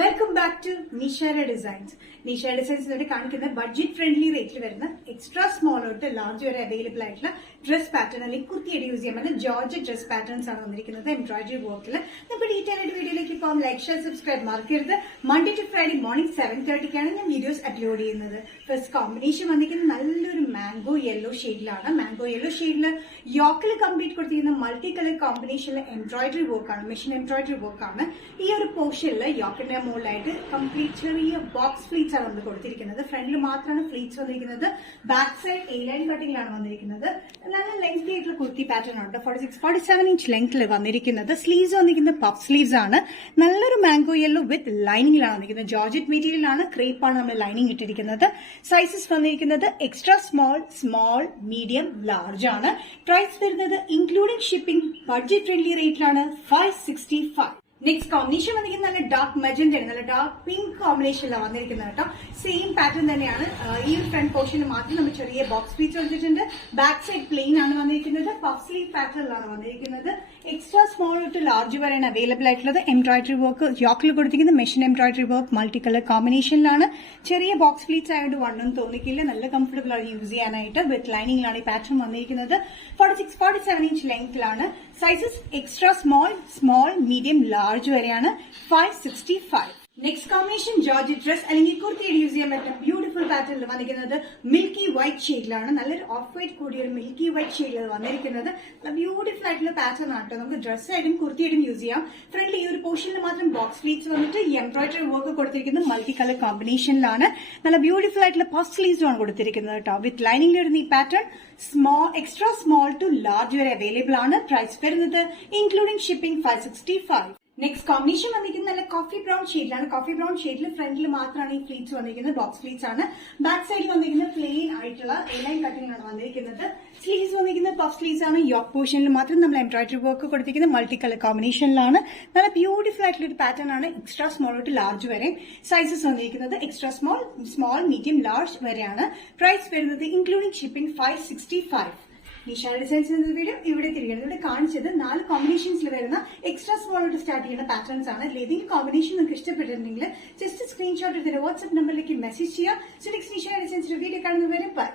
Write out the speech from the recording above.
Welcome back to Nishara Designs. Nishara Designs കാണിക്കുന്ന budget friendly റേറ്റിൽ വരുന്ന എക്സ്ട്രാ സ്മോൾ തൊട്ട് ലാർജ് വരെ അവൈലബിൾ ആയിട്ടുള്ള ഡ്രസ് പാറ്റേൺ അല്ലെങ്കിൽ കുർത്തിയായിട്ട് യൂസ് ചെയ്യാൻ പറ്റുന്ന ജോർജ് ഡ്രസ് പാറ്റേൺസ് ആണ് വന്നിരിക്കുന്നത് എംബ്രോയിഡറി വർക്കിൽ. നമുക്ക് ഡീറ്റെയിൽ ആയിട്ട് വീഡിയോയിലേക്ക് പോകാം. ലൈക്ക്, ഷെയർ, സബ്സ്ക്രൈബ് മറക്കരുത്. മൺഡേ ടു ഫ്രൈഡേ മോർണിംഗ് 7:30 ഞാൻ വീഡിയോസ് അപ്ലോഡ് ചെയ്യുന്നത്. ഫസ്റ്റ് കോമ്പിനേഷൻ വന്നിരിക്കുന്നത് നല്ലൊരു മാംഗോ യെല്ലോ ഷെയ്ഡിലാണ്. മാംഗോ യെല്ലോ ഷെയ്ഡിൽ യോക്കിൽ കംപ്ലീറ്റ് കൊടുത്തിരിക്കുന്ന മൾട്ടി കളർ കോമ്പിനേഷനിൽ എംബ്രോയിഡറി വർക്കാണ്, മെഷീൻ എംബ്രോയിഡറി വർക്കാണ്. ഈ ഒരു പോർഷനിൽ യോക്കിന്റെ മുകളിലായിട്ട് കംപ്ലീറ്റ് ചെറിയ ബോക്സ് ഫ്ലീറ്റ്സ് ആണ് നമ്മൾ കൊടുത്തിരിക്കുന്നത്. ഫ്രണ്ടിൽ മാത്രമാണ് ഫ്ലീറ്റ്സ് വന്നിരിക്കുന്നത്. ബാക്ക് സൈഡ് എ ലൈൻ കട്ടിങ്ങിലാണ് വന്നിരിക്കുന്നത്. നല്ല ലെങ്തി ആയിട്ടുള്ള കുർത്തി പാറ്റേൺ ആണ്. 46-47 ഇഞ്ച് ലെങ്ത്തിൽ വന്നിരിക്കുന്നത്. സ്ലീവ്സ് വന്നിരിക്കുന്നത് പഫ് സ്ലീവ്സ് ആണ്. നല്ലൊരു മാംഗോ യെല്ലോ വിത്ത് ലൈനിങ്ങിലാണ് വന്നിരിക്കുന്നത്. ജോർജറ്റ് മെറ്റീരിയലാണ്, ക്രേപ്പാണ് നമ്മൾ ലൈനിങ് ഇട്ടിരിക്കുന്നത്. സൈസസ് വന്നിരിക്കുന്നത് extra small, small, medium, large ആണ്. പ്രൈസ് വരുന്നത് ഇൻക്ലൂഡിംഗ് ഷിപ്പിംഗ് ബഡ്ജറ്റ് ഫ്രണ്ട്ലി റേറ്റിലാണ് 565. നെക്സ്റ്റ് കോമ്പിനേഷൻ വന്നിരിക്കുന്നത് നല്ല ഡാർക്ക് മെജന്റ ആണ്, നല്ല ഡാർക്ക് പിങ്ക് കോമ്പിനേഷനിലാണ് വന്നിരിക്കുന്നത് കേട്ടോ. സെയിം പാറ്റേൺ തന്നെയാണ്. ഈ ഒരു ഫ്രണ്ട് പോർഷനിൽ മാത്രം നമ്മൾ ചെറിയ ബോക്സ് ഫ്ലീറ്റ്സ് കൊടുത്തിട്ടുണ്ട്. ബാക്ക് സൈഡ് പ്ലെയിൻ ആണ് വന്നിരിക്കുന്നത്. പഫ് സ്ലീവ് പാറ്റേണിലാണ് വന്നിരിക്കുന്നത്. എക്സ്ട്രാ സ്മോൾ ടു ലാർജ് വരെയാണ് അവൈലബിൾ ആയിട്ടുള്ളത്. എംബ്രോയിഡറി വർക്ക് യോക്കിൽ കൊടുത്തിരിക്കുന്നത് machine embroidery work multi colour കോമ്പിനേഷനിലാണ്. ചെറിയ ബോക്സ് ഫ്ലീറ്റ്സ് ആയതുകൊണ്ട് വണ്ണും തോന്നിക്കില്ല. നല്ല കംഫർട്ടബിൾ ആണ് യൂസ് ചെയ്യാനായിട്ട്. വിത്ത് ലൈനിങ്ങിലാണ് ഈ പാറ്റേൺ വന്നിരിക്കുന്നത്. 46-47 ഇഞ്ച് ലെങ്ത്തിലാണ്. Sizes extra small, small, medium, large വരെയാണ് 565. നെക്സ്റ്റ് കോമ്പിനേഷൻ ജോർജറ്റ് ഡ്രസ് അല്ലെങ്കിൽ കുർത്തിയായിട്ട് യൂസ് ചെയ്യാൻ പറ്റുന്ന ബ്യൂട്ടിഫുൾ പാറ്റേണിൽ വന്നിരിക്കുന്നത് മിൽക്കി വൈറ്റ് ഷെയ്ഡിലാണ്. നല്ലൊരു ഓഫ് വൈറ്റ് കൂടിയ ഒരു മിൽക്കി വൈറ്റ് ഷെയ്ഡിൽ വന്നിരിക്കുന്നത്. ബ്യൂട്ടിഫുൾ ആയിട്ടുള്ള പാറ്റേൺ ആട്ടോ. നമുക്ക് ഡ്രസ്സായിട്ടും കുർത്തിയായിട്ടും യൂസ് ചെയ്യാം. ഫ്രണ്ടിൽ ഈ ഒരു പോർഷനിൽ മാത്രം ബോക്സ് ഫ്ലീറ്റ്സ് വന്നിട്ട് ഈ എംബ്രോയിഡറി വർക്ക് കൊടുത്തിരിക്കുന്നത് മൾട്ടി കളർ കോമ്പിനേഷനിലാണ്. നല്ല ബ്യൂട്ടിഫുൾ ആയിട്ടുള്ള പഫ് സ്ലീവ്സ് ആണ് കൊടുത്തിരിക്കുന്നത് കേട്ടോ. വിത്ത് ലൈനിംഗ് വരുന്ന ഈ pattern extra small to large വരെ അവൈലബിൾ ആണ്. പ്രൈസ് വരുന്നത് ഇൻക്ലൂഡിംഗ് ഷിപ്പിംഗ് 565. നെക്സ്റ്റ് കോമ്പിനേഷൻ വന്നിരിക്കുന്നത് നല്ല കോഫി ബ്രൗൺ ഷെയ്ഡിലാണ്. കോഫി ബ്രൗൺ ഷെയ്ഡിൽ ഫ്രണ്ടിൽ മാത്രമാണ് ഈ ഫ്ലീറ്റ്സ് വന്നിരിക്കുന്നത്. ബോക്സ് ഫ്ലീറ്റ്സ് ആണ്. ബാക്ക് സൈഡിൽ വന്നിരിക്കുന്നത് പ്ലെയിൻ ആയിട്ടുള്ള എ ലൈൻ കട്ടിംഗ് ആണ് വന്നിരിക്കുന്നത്. സ്ലീവ്സ് വന്നിരിക്കുന്നത് പഫ് സ്ലീവ്സ് ആണ്. യോക്ക് പോർഷനിൽ മാത്രം നമ്മൾ എംബ്രോയിഡറി വർക്ക് കൊടുത്തിരിക്കുന്നത് മൾട്ടി കളർ കോമ്പിനേഷനിലാണ്. നല്ല ബ്യൂട്ടിഫുൾ ആയിട്ടുള്ള ഒരു പാറ്റേൺ ആണ്. എക്സ്ട്രാ സ്മോൾ തൊട്ട് ലാർജ് വരെ സൈസസ് വന്നിരിക്കുന്നത് extra small, small, medium, large വരെയാണ്. പ്രൈസ് വരുന്നത് ഇൻക്ലൂഡിംഗ് ഷിപ്പിംഗ് 565. നിഷാര ഡിസൈൻസ് എന്ന വീഡിയോ ഇവിടെ തിരികെ കാണിച്ചത് 4 കോമ്പിനേഷൻസിൽ വരുന്ന എക്സ്ട്രാ സ്മോൾ ആയിട്ട് സ്റ്റാർട്ട് ചെയ്യുന്ന പാറ്റേൺസ് ആണ്. ഏതെങ്കിലും കോമ്പിനേഷൻ നിങ്ങൾക്ക് ഇഷ്ടപ്പെട്ടിട്ടുണ്ടെങ്കിൽ ജസ്റ്റ് സ്ക്രീൻഷോട്ട് എടുത്തിട്ട് വാട്സ്ആപ്പ് നമ്പറിലേക്ക് മെസ്സേജ് ചെയ്യുക. സോ നെക്സ്റ്റ് നിഷാര ഡിസൈൻസിന്റെ വീഡിയോ കാണുന്നവരെ ബൈ.